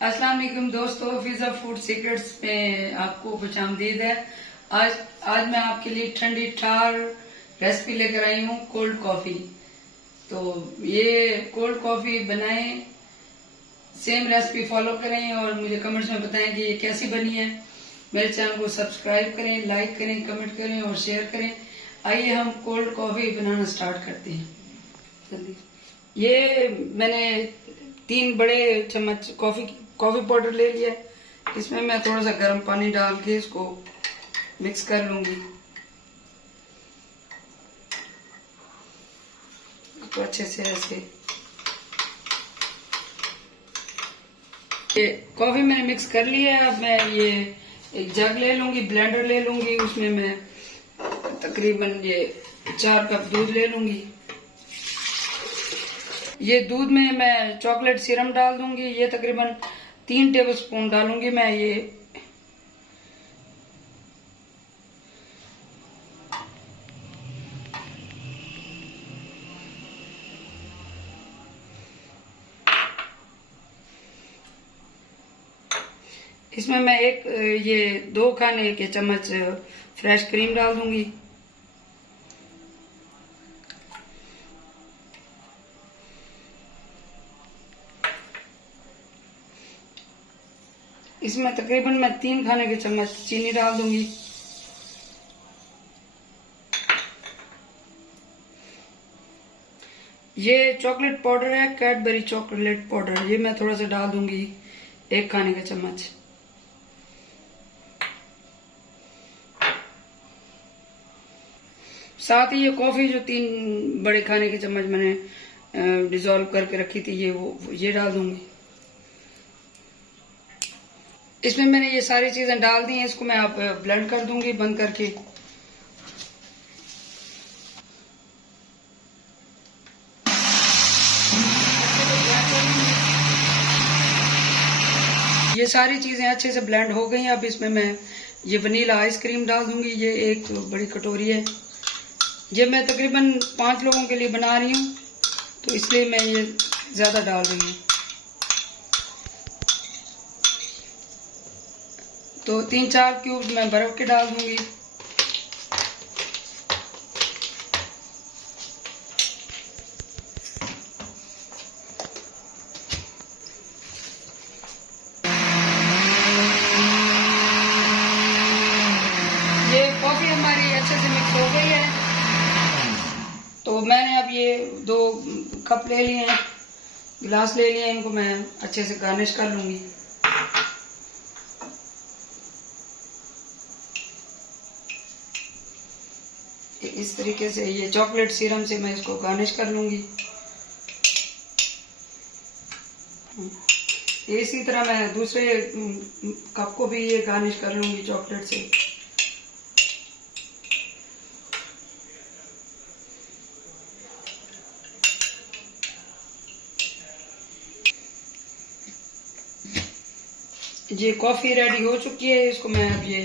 अस्सलाम वालेकुम दोस्तों, फिजा फूड सीक्रेट्स में आपको खुशामदीद है। आज मैं आपके लिए ठंडी ठार रेसिपी लेकर आई हूँ, कोल्ड कॉफी। तो ये कोल्ड कॉफी बनाएं, सेम रेसिपी फॉलो करें और मुझे कमेंट्स में बताएं कि ये कैसी बनी है। मेरे चैनल को सब्सक्राइब करें, लाइक करें, कमेंट करें और शेयर करें। आइए हम कोल्ड कॉफी बनाना स्टार्ट करते हैं जल्दी। ये मैंने 3 बड़े चम्मच कॉफी पाउडर ले लिया है। इसमें मैं थोड़ा सा गर्म पानी डाल के इसको मिक्स कर लूंगी। तो अच्छे से ऐसे ये कॉफी मैंने मिक्स कर लिया है। अब मैं ये एक जग ले लूंगी, ब्लेंडर ले लूंगी, उसमें मैं तकरीबन ये 4 कप दूध ले लूंगी। ये दूध में मैं चॉकलेट सिरम डाल दूंगी। ये तकरीबन 3 टेबलस्पून डालूंगी मैं। ये इसमें मैं ये 2 खाने के चम्मच फ्रेश क्रीम डाल दूंगी। इसमें तकरीबन मैं 3 खाने के चम्मच चीनी डाल दूंगी। ये चॉकलेट पाउडर है, कैडबरी चॉकलेट पाउडर। ये मैं थोड़ा सा डाल दूंगी, 1 खाने का चम्मच। साथ ही ये कॉफी जो 3 बड़े खाने के चम्मच मैंने डिजोल्व करके रखी थी, ये डाल दूंगी। इसमें मैंने ये सारी चीजें डाल दी हैं। इसको मैं अब ब्लेंड कर दूंगी बंद करके। ये सारी चीजें अच्छे से ब्लेंड हो गई हैं। अब इसमें मैं ये वनीला आइसक्रीम डाल दूंगी। ये 1 बड़ी कटोरी है। ये मैं तकरीबन 5 लोगों के लिए बना रही हूँ, तो इसलिए मैं ये ज्यादा डाल रही हूँ। तो 3-4 क्यूब मैं बर्फ के डाल दूंगी। ये कॉफी हमारी अच्छे से मिक्स हो गई है। तो मैंने अब ये 2 कप ले लिए हैं, गिलास ले लिए हैं। इनको मैं अच्छे से गार्निश कर लूंगी। इस तरीके से ये चॉकलेट सिरम से मैं इसको गार्निश कर लूंगी। इसी तरह मैं दूसरे कप को भी ये गार्निश कर लूंगी चॉकलेट से। ये कॉफी रेडी हो चुकी है। इसको मैं अब ये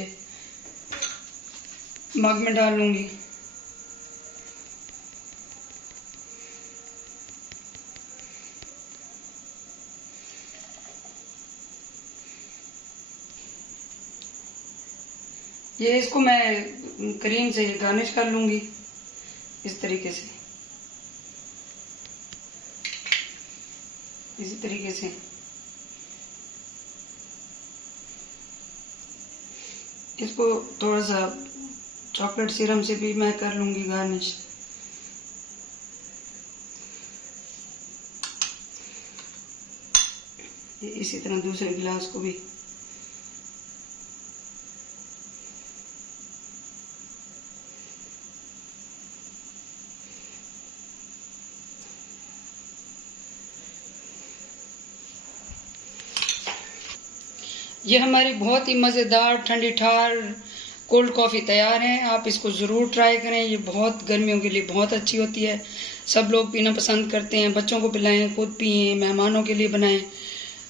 मग में डाल लूंगी। ये इसको मैं क्रीम से गार्निश कर लूंगी इस तरीके से, इसी तरीके से। इसको थोड़ा सा चॉकलेट सिरम से भी मैं कर लूंगी गार्निश। इसी तरह दूसरे गिलास को भी। ये हमारी बहुत ही मज़ेदार ठंडी ठार कोल्ड कॉफ़ी तैयार है। आप इसको ज़रूर ट्राई करें। ये बहुत गर्मियों के लिए बहुत अच्छी होती है। सब लोग पीना पसंद करते हैं। बच्चों को पिलाएं, खुद पिएं, मेहमानों के लिए बनाएं।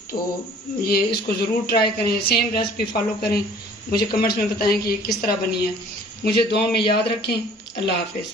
तो ये इसको ज़रूर ट्राई करें। सेम रेसिपी फॉलो करें। मुझे कमेंट्स में बताएं कि ये किस तरह बनी है। मुझे दुआ में याद रखें। अल्लाह हाफिज़।